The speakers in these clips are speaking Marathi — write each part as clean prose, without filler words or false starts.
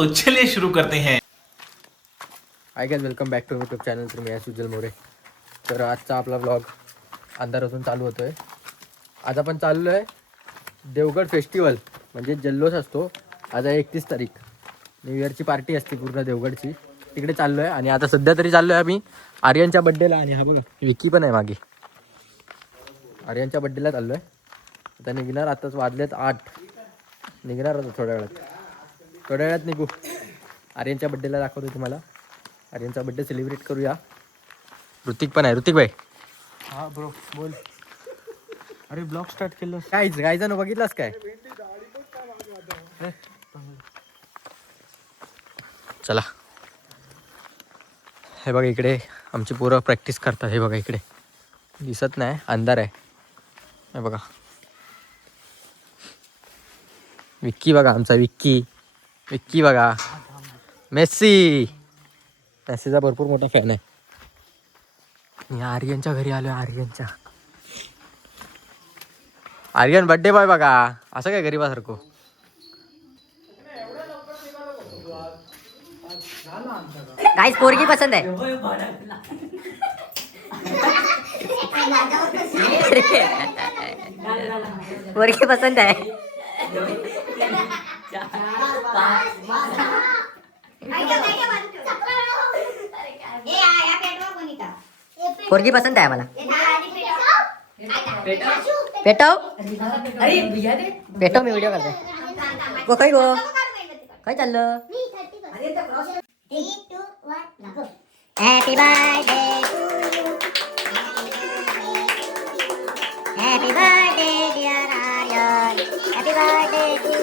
तो चलिए शुरू करते हैं। Hi guys, welcome back to YouTube channel. तर मी आहे सुजल मोरे. तर आजचा आपला व्लॉग अंधारातून चालू होतो आहे. आज आपण चाललो आहे देवगड फेस्टिवल, म्हणजे जल्लोष असतो. आज आहे 31 तारीख, न्यू इयरची पार्टी असते पूर्ण देवगडची. तिकडे चाललो आहे आणि आता सध्या तरी चाललो आहे आम्ही आर्यनच्या बड्डेला. आणि हा बघा विकी पण आहे मागे. आर्यनच्या बड्डेला चाललो आहे. आता निघणार, आताच वाजलेत 8. निघणार आता थोड्या वेळात निघू. आर्यनच्या बड्डेला दाखवतो तुम्हाला. आर्यनचा बड्डे सेलिब्रेट करूया. ऋतिक पण आहे. ऋतिक भाई. हा ब्रो बोल. अरे ब्लॉग स्टार्ट केलं काय जण बघितलास काय? चला, हे बघा इकडे आमची पोरं प्रॅक्टिस करतात. हे बघा इकडे दिसत नाही, अंधार आहे. हे बघा विक्की बघा, आमचा विक्की बघा. मेस्सीचा भरपूर मोठा फॅन आहे. मी आर्यनच्या घरी आलो. आर्यन बड्डे बॉय बघा. असं काय गरीबासारखं. गाइस पोरगी पसंद है. पोरगी पसंद है. पोरगी पसंद आहे मला. पेटव मी व्हिडिओ करते. गो काय चाललं. Happy birthday to you. Happy birthday dear Aryan. Happy birthday to you.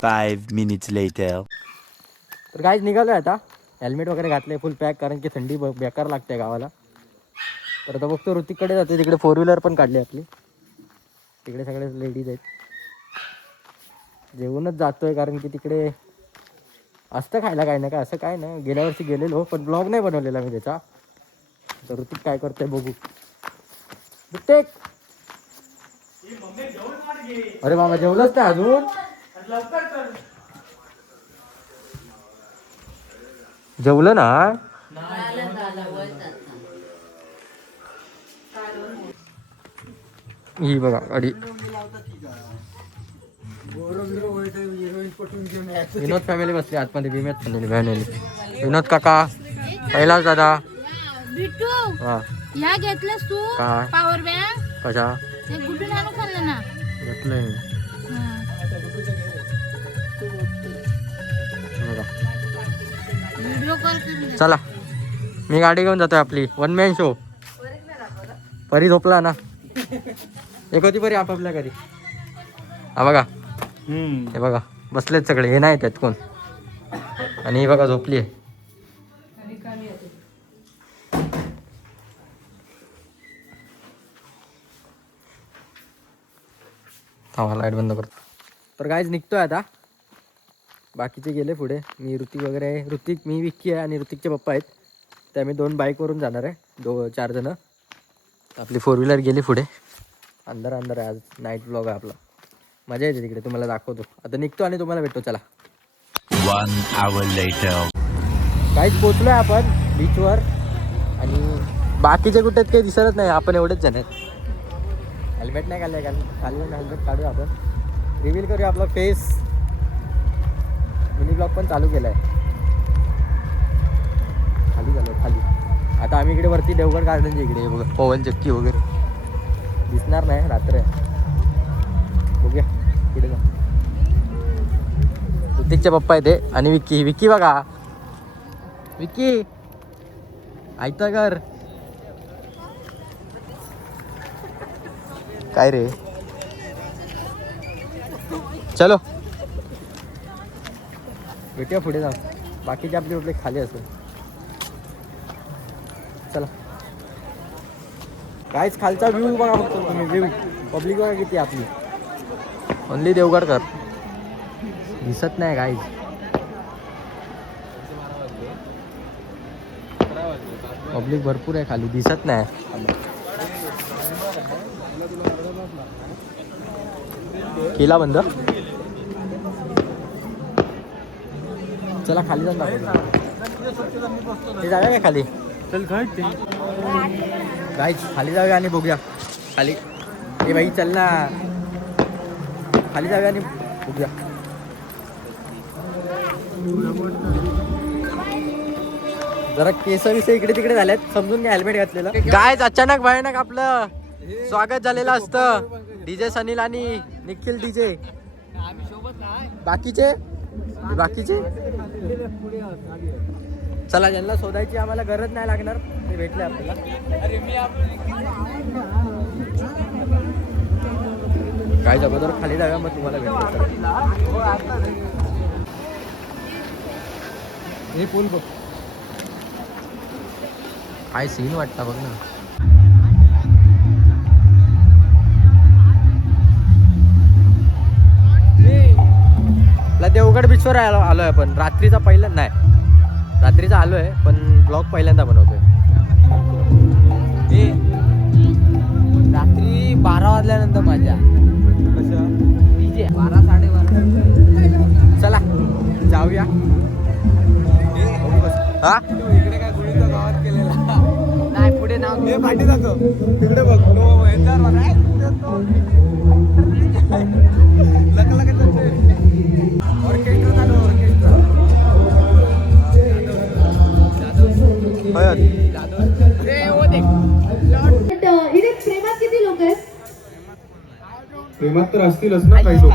Five minutes later. तर काहीच निघालो आहे आता. हेल्मेट वगैरे घातले, फुल पॅक, कारण की थंडी बेकार लागते गावाला. तर आता बघतो ऋतिककडे जाते. तिकडे 4 व्हीलर पण काढली आपली. तिकडे सगळे लेडीज आहेत. जेवूनच जातोय, कारण की तिकडे असतं खायला काय ना काय. असं काय नाही, गेल्या वर्षी गेलेलो पण ब्लॉग नाही बनवलेला मी त्याचा. तर ऋतिक काय करतोय बघू. ऋतिक, अरे मामा जेवलंच नाही अजून. जेवलं ना. ही बघा गाडी. विनोद फॅमिली बसली आतमध्ये. विनोद काका, कैलास दादा. हा या घेतलंस तू काय? पॉवर बँक कशा कुठून आणून खाल्लं ना. घेतलंय बघा. व्हिडिओ कॉल करून चला, मी गाडी घेऊन जातोय आपली. 1 मॅन शो. परी झोपला ना. एक होती परी आपापल्या घरी. हा बघा, हे बघा बसलेत सगळे. हे नाही त्यात कोण. आणि ही बघा झोपली आहे. हा लाईट बंद करतो. तर काहीच निघतोय आता. बाकीचे गेले पुढे. मी ऋतिक वगैरे आहे. मी विक्की आहे आणि ऋतिकचे पप्पा आहेत. ते आम्ही 2 बाईकवरून जाणार आहे. 4 जण. आपली 4 व्हीलर गेली पुढे. अंधार आहे आज. नाईट ब्लॉग आहे आपला. मजा येते तिकडे, तुम्हाला दाखवतो. आता निघतो आणि तुम्हाला भेटतो. चला. 1 hour later. काहीच पोचलो आहे आपण बीचवर. आणि बाकीचे कुठे काही दिसतच नाही. आपण एवढेच जण आहेत. हेल्मेट नाही घालले. खाली हेल्मेट काढूया आपण. रिव्हील करूया आपला फेस. मिनी ब्लॉग पण चालू केला आहे. खाली झालं खाली. आता आम्ही इकडे वरती देवगड गार्डनच्या इकडे बघा. पवन चक्की वगैरे दिसणार नाही, रात्र आहे. बघूया पुढे जा. ऋतिकचे पप्पा येते आणि विक्की बघा. विक्की ऐकता कर. काय रे. चलो भेटूया पुढे जाऊ. बाकीचे आपले खाली असेल. काहीच खालचा व्ह्यू बघा फक्त तुम्ही, व्ह्यू पब्लिक बघा किती आपली. ओनली देवगडकर दिसत नाही काहीच. पब्लिक भरपूर आहे खाली, दिसत नाही. केला बंद. चला खाली जाऊन दाखवतो. ते जाऊया काय खाली? चल घट गाईच खाली जाऊया आणि बघूया खाली. ए बाई चल ना, खाली जाऊया आणि बघूया. जरा केस विषय इकडे तिकडे झाल्यात, समजून घ्या. हेल्मेट घातलेलं. गायच अचानक भयानक आपलं स्वागत झालेलं असतं. डीजे सनील आणि निखिल डीजे. बाकीचे चला, ज्यांना शोधायची आम्हाला गरज नाही लागणार, ते भेटले आपल्याला. काय अगोदर खाली जाऊया, मग तुम्हाला भेटले. हे पूल बघ, काय सीन वाटतं बघ ना. देवगड बीचवर आलोय आपण. रात्रीचा पहिल्यांदा नाही, रात्रीचा आलोय पण ब्लॉग पहिल्यांदा बनवतोय. रात्री 12 वाजल्यानंतर मजा. डीजे 12 12:30. चला जाऊया. हा इकडे काय गुढीचा गावात केलेला नाही, पुढे नाव हे पाठी जातो तिकडे बघ. तो ह्याच्यावर ऑर्केस्ट्रा चालू, ऑर्केस्ट्रा. इथे प्रेमात किती लोक आहेत? प्रेमात तर असतीलच ना काही लोक,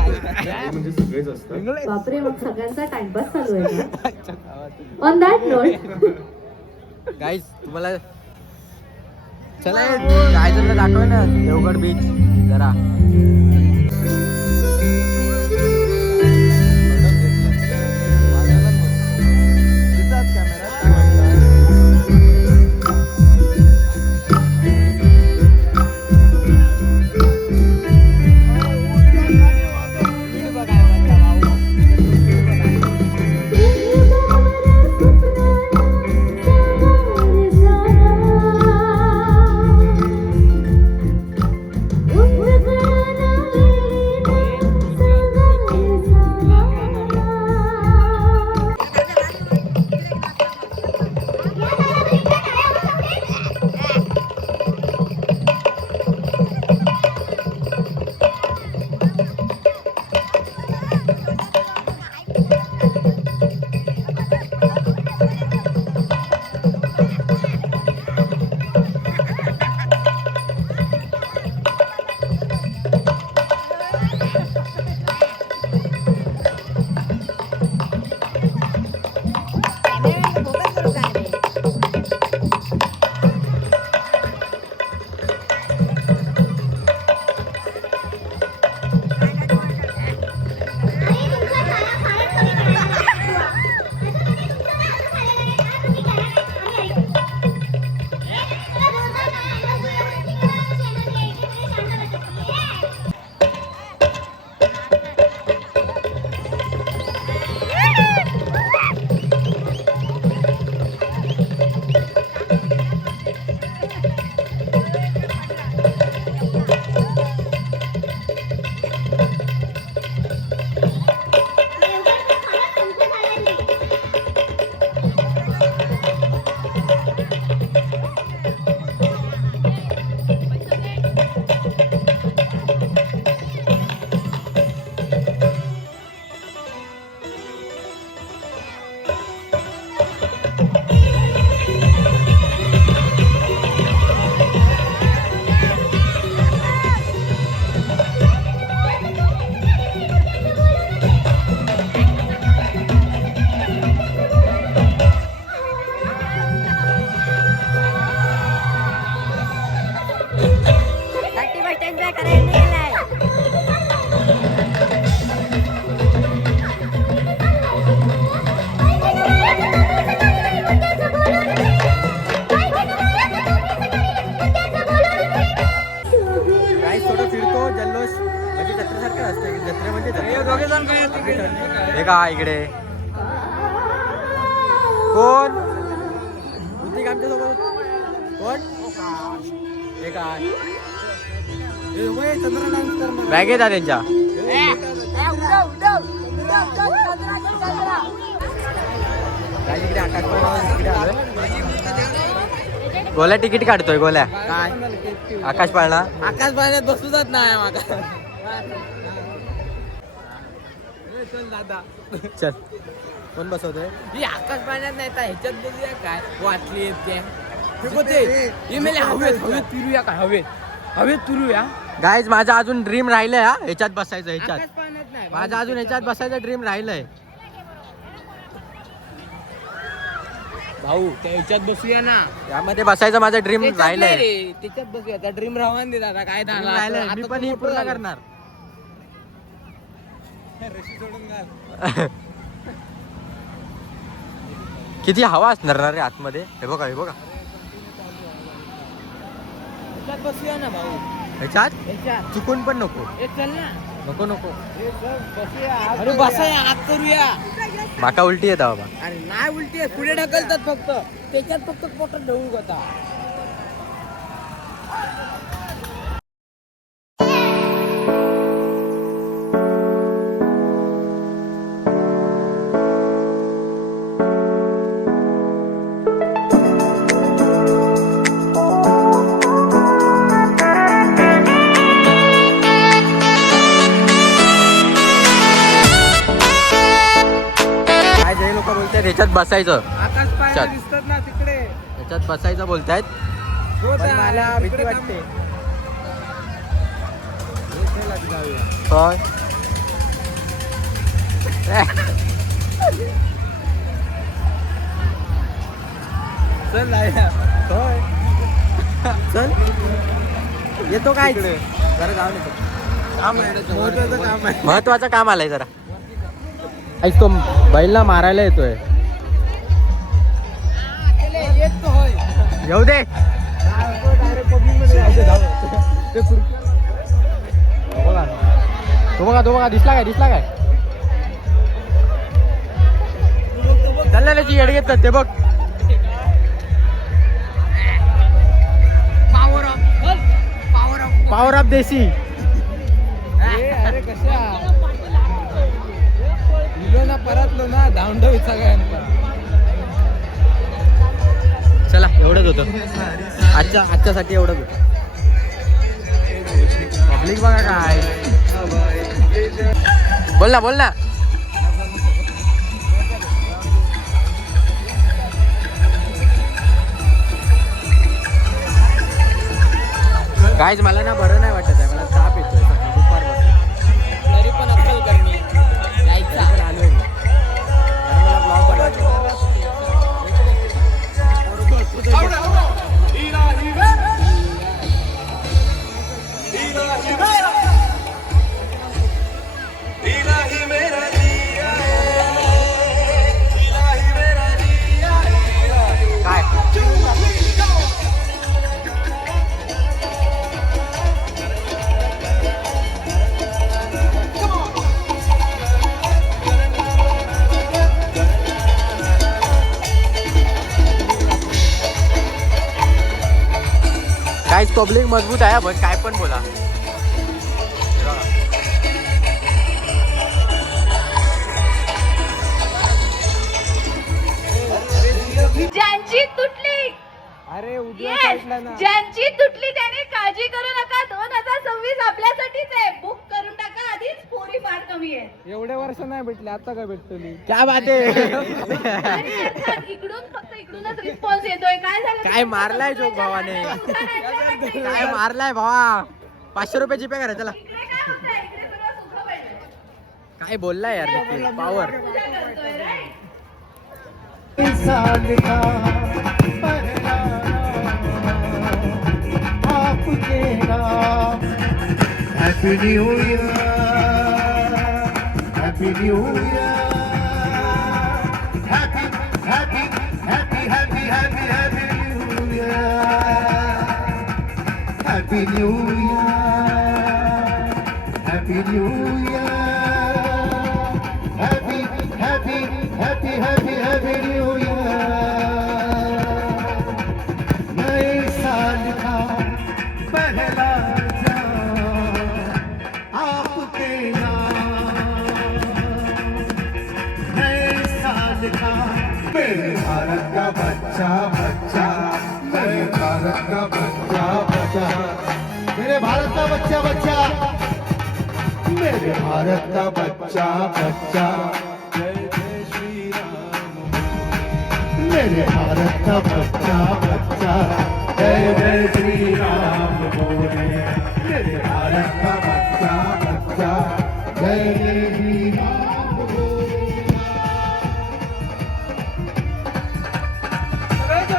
म्हणजे सगळेच असतात. बापरे, मग सगळ्यांचा टाइमपास चालू आहे का? ऑन दॅट नोट गाईज तुम्हाला चला काय जरा दाखवा ना देवगड बीच जरा. असते जत्रे म्हणजे हे का इकडे कोण होती का आमच्या सोबत कोण हे काय बॅग येतात त्यांच्या गोल्या तिकीट काढतोय गोल्या काय आकाश पाळणा पाण्यात बसू जात नाही माझा चल कोण बसवतोय ही आकाश पाण्यात नाही तर ह्याच्यात बघूया काय वाटली हवेत फिरूया काय हवेत फिरूया गाईज माझा अजून ड्रीम राहिलंय हा ह्याच्यात बसायचं आकाश ह्याच्यात पाण्यात नाही माझा अजून ह्याच्यात बसायचं ड्रीम राहिलंय भाऊ त्या ह्याच्यात बसूया ना यामध्ये बसायचं माझं ड्रीम राहिलंय त्याच्यात बसूया त्या ड्रीम राहून दे दादा काय Dream राहिलंय मी पण हे पूर्ण करणार किती हवा असणार ना रे आतमध्ये हे बघा ह्याच्यात बसूया ना भाऊ ह्याच्यात ह्याच्यात चुकून पण नको हे चल ना नको अरे बसाया आत करूया माका उलटी येता बाबा अरे नाही उलटी आहे पुढे ढकलतात फक्त त्याच्यात फक्त पोटात ढवळू होता काय जे लोक बोलतात ह्याच्यात बसायचं आकाश चल. पाण्यात दिसतात ना तिकडे ह्याच्यात बसायचं बोलतायत हो पण त्या- मला तिकडे भीती थांब. वाटते हे चल आधी जाऊया. होय चल जाऊया. होय चल येतो काय जरा जाऊन येतो काम आहे, महत्वाचं काम आहे महत्वाचं काम आलंय जरा ऐक तो बैलला मारायला येतोय येत होय येऊ दे तो बघा दिसला काय चालला त्याची येड घेतात ते बघ पॉवर ऑफ देसी अरे कशा लिलो ना परतलो ना धावंडवी सगळ्यांचा चला एवढंच होतं आजच्यासाठी एवढंच होतं पब्लिक बघा काय बोल ना गाईज मला ना बरं नाही वाटत आहे मला ताप येतोय दुपारपासून तरी पण अक्कल करणे यायचा पण आलोय मी कारण मला ब्लॉग बनवायचा काय काहीच पब्लिक मजबूत आहे पण काय पण बोला ज्यांची तुटली अरे उजव्या Yes! साईडला ना ज्यांची तुटली त्याने काळजी करू नका 2026 आपल्यासाठीच आहे बुक करून टाका आधीच पोरी फार कमी आहे एवढे वर्ष नाही भेटले आता काय भेटतली क्या बात आहे आणि अर्थात इकडून फक्त इकडूनच रिस्पॉन्स येतोय काय झालं काय मारलाय जोग भावाने काय मारलाय भावा 500 रुपये जीपे करा चला इकडे काय होतंय? इकडे सगळं सुखं पाहिजे. काय बोललाय यार नक्की पॉवर पूजा करतोय right? Happy New Year, Happy New Year, Happy, Happy, Happy, Happy, Happy, Happy New Year, Happy New Year, Happy New Year. बच्चा बच्चा मेरे भारत का बच्चा बच्चा मेरे भारत का बच्चा बच्चा मेरे भारत का बच्चा बच्चा जय जय श्री राम मेरे भारत का बच्चा बच्चा जय जय श्री राम बोले मेरे भारत का बच्चा बच्चा जय जय Shri Ram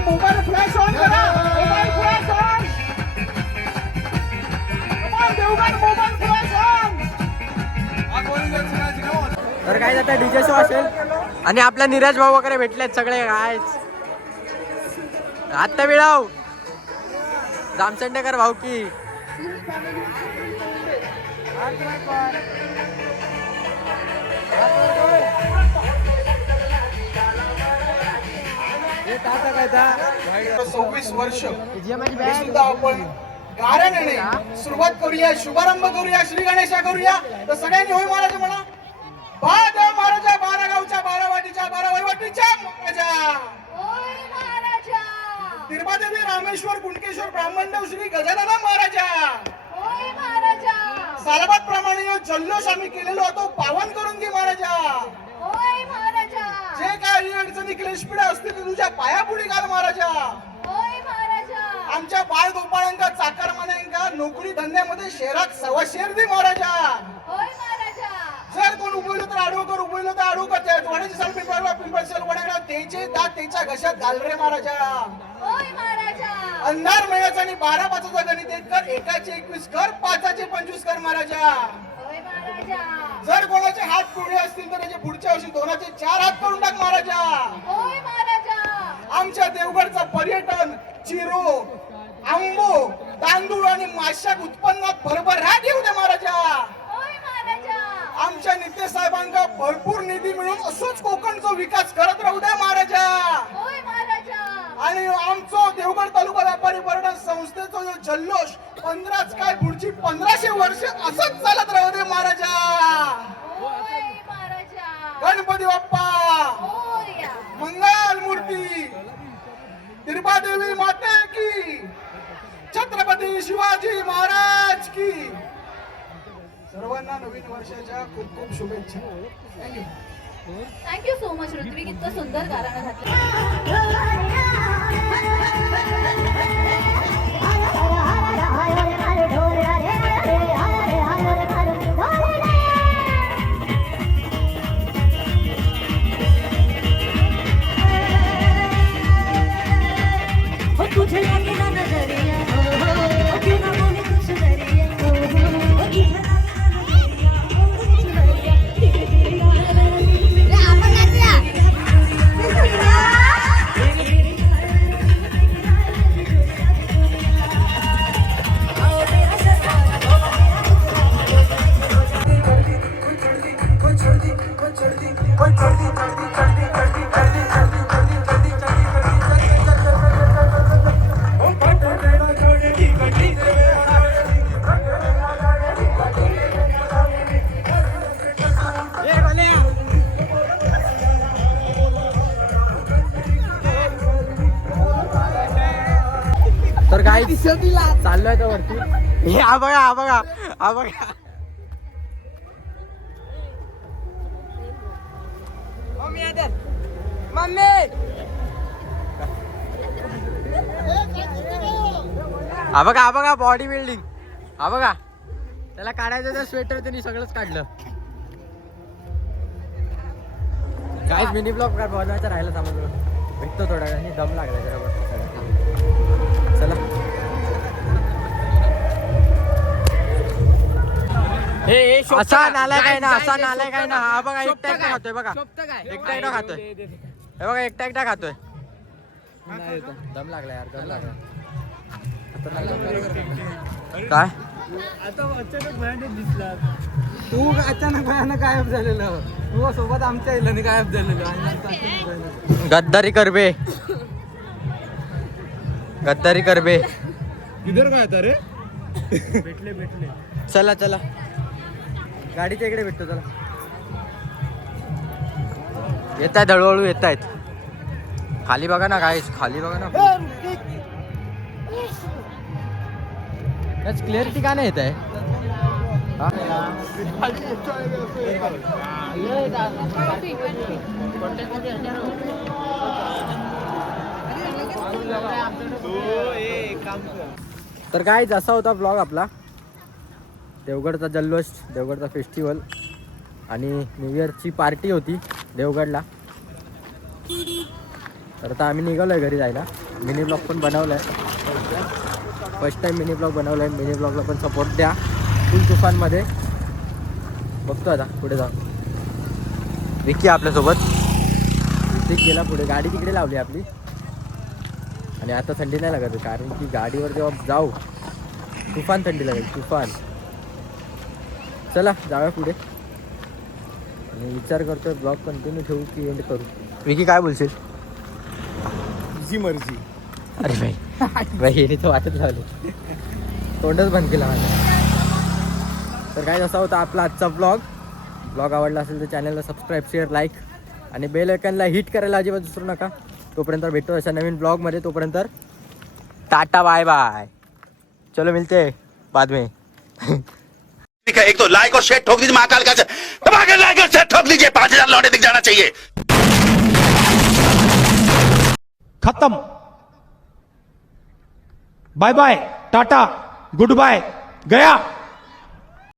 mobile flash on करा mobile flash on Devgad mobile flash on तर काय आता डीजे शो असेल आणि आपला नीरज भाऊ वगैरे भेटलेत सगळे काय आत्ता मिळाव जामचंडेकर भाऊ की सव्वीस वर्ष हे सुद्धा आपण गाण्याने सुरुवात करूया शुभारंभ करूया श्री गणेशा करूया तर सगळ्यांनी होय महाराज म्हणा बाद महाराजा 12 गावच्या 12 वाटीच्या 12 वैवाटीच्या महाराजा होय महाराजा तिरुपती रामेश्वर कुणकेश्वर ब्राह्मणदेव श्री गजानन महाराजा होय महाराजा सालाबाद प्रमाणे जल्लोष आम्ही केलेलो होतो पावन करून घे महाराजा होय महाराजा जे काही अडचणी क्लेशपीडा असतील ते तुझ्या पायापुढे घाल महाराजा होय महाराजा आमच्या बाळ गोपाळांका चाकर मान्यांका नोकरी धंद्यामध्ये शहरात सवाशेर दे महाराजा होय महाराजा जर कोण उभवलं तर आडवं कर उभवलं तर आडवं कर वड्याची साल पिंपळा पिंपळसेल वड्याला त्याचे दात त्याच्या घशात घाल रे महाराजा होय महाराजा अंधार मेळाचा आणि 12 पाचाचा गणित एक कर एकाचे 21 कर 5चे 25 कर महाराजा होय महाराजा जर कोणाचे हात पिवळे असतील तर त्याचे पुढच्या वर्षी 2चे 4 हात करून टाक महाराजा होय महाराजा आमच्या देवगडचं पर्यटन चिरो आंबो तांदूळ आणि माशाक उत्पन्नात भरभराट येऊ दे महाराजा होय महाराजा आमच्या नित्य साहेबांका भरपूर निधी मिळून असोच कोकणचा विकास करत राहू द्या महाराजा होय महाराजा आणि आमचो देवगड तालुका व्यापारी पर्यटन संस्थेचा जो जल्लोष 15च काय पुढची 1500 वर्ष असंच चालत राहू दे महाराजा होय महाराजा गणपती बाप्पा मोरया मंगल मूर्ती तिरुपादेवी माते की छत्रपती शिवाजी महाराज की सर्वांना नवीन वर्षाच्या खूप खूप शुभेच्छा thank you thank you so much Rithvik इतकं सुंदर गाणं घातलं तर काय चाललोय तर वरती हे हा बघा हा बघा हा बघा हा बघा हा बघा बॉडी बिल्डिंग हा बघा त्याला काढायचं तर स्वेटर त्यांनी सगळंच काढलं काय मिनी ब्लॉग बनवायचा राहिला समजलं भेटतो थोड्या वेळाने दम लागला जरा चला असा नालाय काय ना असा नालाय काय ना हा बघा एकटा एकटा खातोय बघा एकटा एकटा खातोय हे बघा एकटा एकटा खातोय दम लागला यार दम लागला काय आता अचानक भयानक दिसला तू अचानक भयानक गायब झालेलं तू सोबत आमच्या इलाने गायब झालेलं गद्दारी करबे गद्दारी करबे किधर काय आता रे भेटले भेटले चला चला गाडीच्या इकडे भेटतो चला येत आहेत हळूहळू येत आहेत खाली बघा ना काय, खाली बघा ना. त्याच क्लिअरिटी का नाही येत आहे? तर काय असा होता ब्लॉग आपला, देवगडचा जल्लोष, देवगडचा फेस्टिवल आणि न्यू इयरची पार्टी होती देवगडला. तर आता आम्ही निघालो आहे घरी जायला. मिनी ब्लॉग पण बनवला आहे, फर्स्ट टाइम मिनी ब्लॉग बनवला आहे. मिनी ब्लॉगला पण सपोर्ट द्या फुल तुफानमध्ये. बघतो आता पुढे जाऊन. विकी आपल्यासोबत, विकी गेला पुढे, गाडी तिकडे लावली आपली. आणि आता थंडी नाही लागत कारण की गाडीवर जेव्हा जाऊ तुफान थंडी लागेल, तुफान. चला जाऊया पुढे. आणि विचार करतोय ब्लॉग कंटिन्यू ठेवू की एंड करू. विकी काय बोलशील? तुझी मर्जी. अरे भाई हे तर वाटत लावले, तोंडच बंद केला माझा. तर काय असा होता आपला आजचा ब्लॉग आवडला असेल तर चॅनलला सबस्क्राईब, शेअर, लाईक आणि बेल आयकॉनला हिट करायला अजिबात विसरू नका. तोपर्यंत भेटतो अशा नवीन ब्लॉगमध्ये. तोपर्यंत टाटा बाय बाय. चलो मिलते बाद में. एक तो लाइक और शेयर ठोक दीजिए महाकाल का लाइक और शेयर ठोक दीजिए 5000 लौटे दिख जाना चाहिए. खत्म. Bye bye, tata, goodbye, गया.